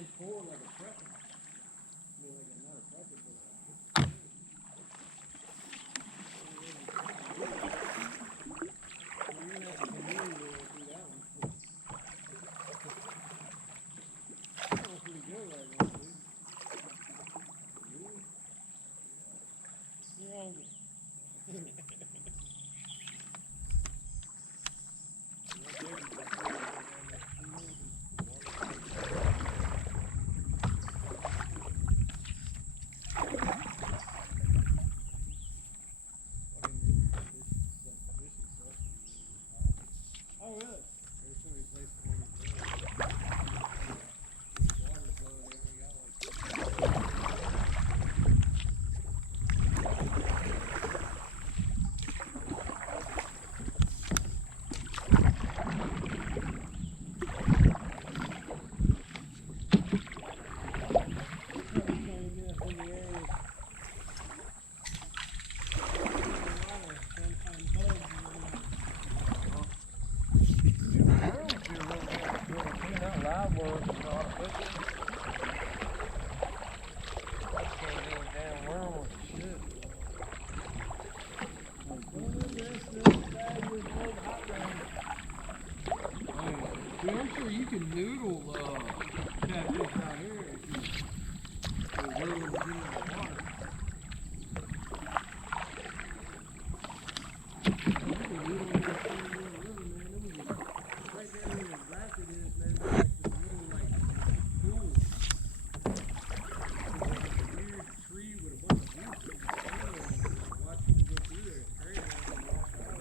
stand forward like a prepper. I mean, like not a prepper, but you're gonna have to canoe your way through that one. It's going pretty good right now, dude. Canoe? Yeah. You're hungry. Oh, really? There's so many places on the road. When the water's low, they only got like this. Probably trying to get up in the area. Trying to find bugs. Live work and all the fishing. I can't do a damn worm with shit. Dude, I'm sure you can noodle catfish out here if you're willing to get in the water. You can noodle in this thing in the river, man. Then we get right down here and rapid in it, man. It's like this little like pool. There's like a weird tree with a bunch of roots and watch people go through there. It's crazy. I can walk out.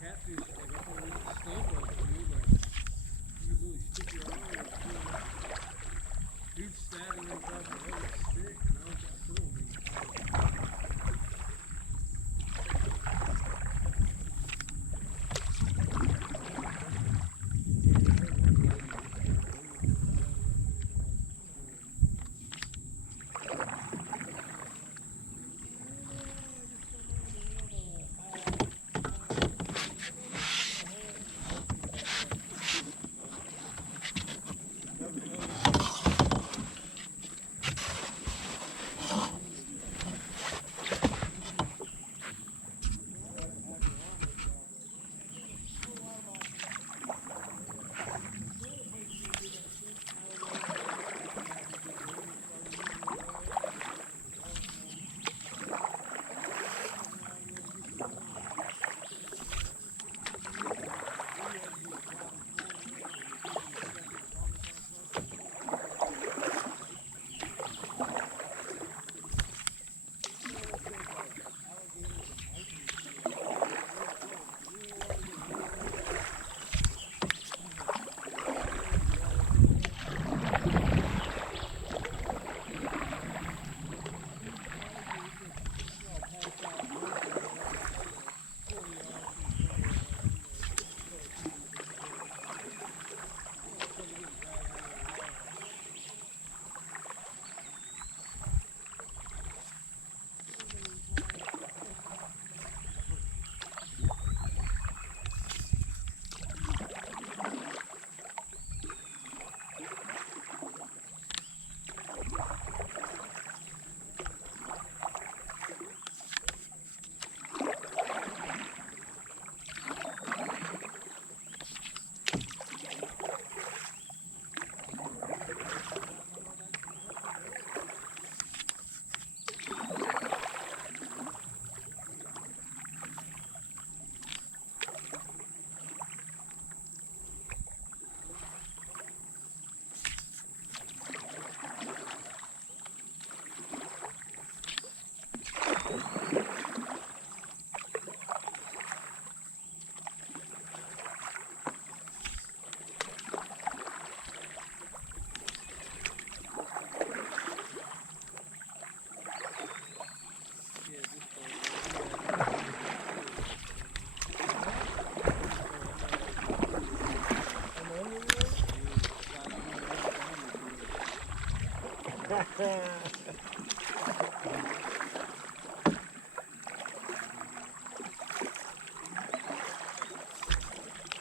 Catfish, like that's what we stump us, dude. Like you can really stick your arm in it. Dude stabbing me across the head with a stick, and I still don't think it's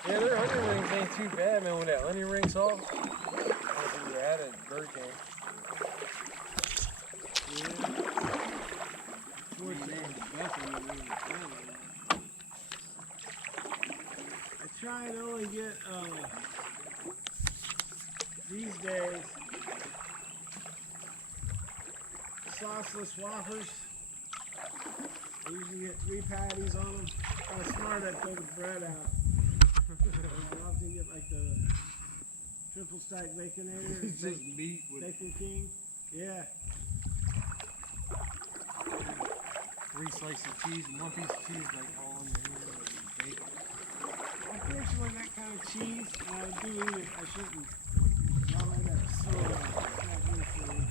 Yeah, their onion rings ain't ain't too bad, man, with that onion ring sauce. If you had it, Burger King. I try and only get these days sauceless Whoppers. I usually get 3 patties on them. How smart I throw the bread out. I often get like the triple stack baconator. It's just meat with Bacon King. Yeah. 3 slices of cheese and 1 piece of cheese, like all in your hand, like bacon. Unfortunately, that kind of cheese, and I do eat it, I shouldn't. Y'all might have soda. It's not good for you.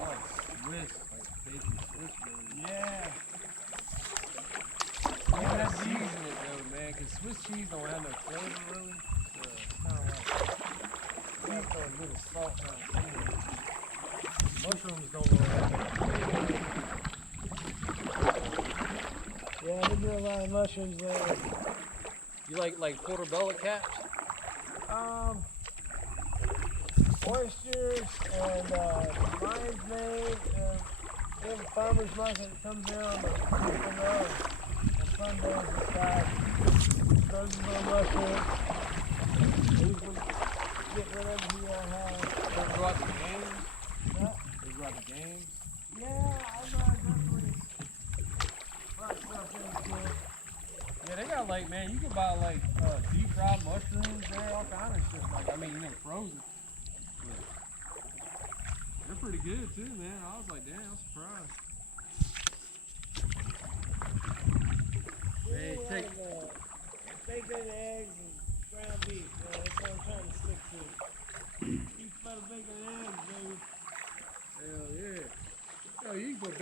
Like Swiss, like bacon Swiss burger. Yeah. You gotta season it though, man, because Swiss cheese don't have no flavor really. So it's kind of like, you have to throw a little salt down in it. Mushrooms don't really have no. Yeah, I've been doing a lot of mushrooms lately. You like portobello caps? Oysters and lion's mane. We have a farmer's market that comes in on the road on Sundays and stuff. Those are little mushrooms. I usually get whatever he has. Ever go out to games? What? Ever go out to games? Yeah, I've definitely brought stuff in too. Yeah, they got like, man, you can buy like deep fried mushrooms there, all kind of shit. Like, I mean, you know, frozen. they're pretty good too, man. I was like, damn, I'm surprised. Hey, take bacon, eggs, and ground beef. That's what I'm trying to stick to. Eat butter, bacon, and eggs, baby. Hell yeah. Yo, you can put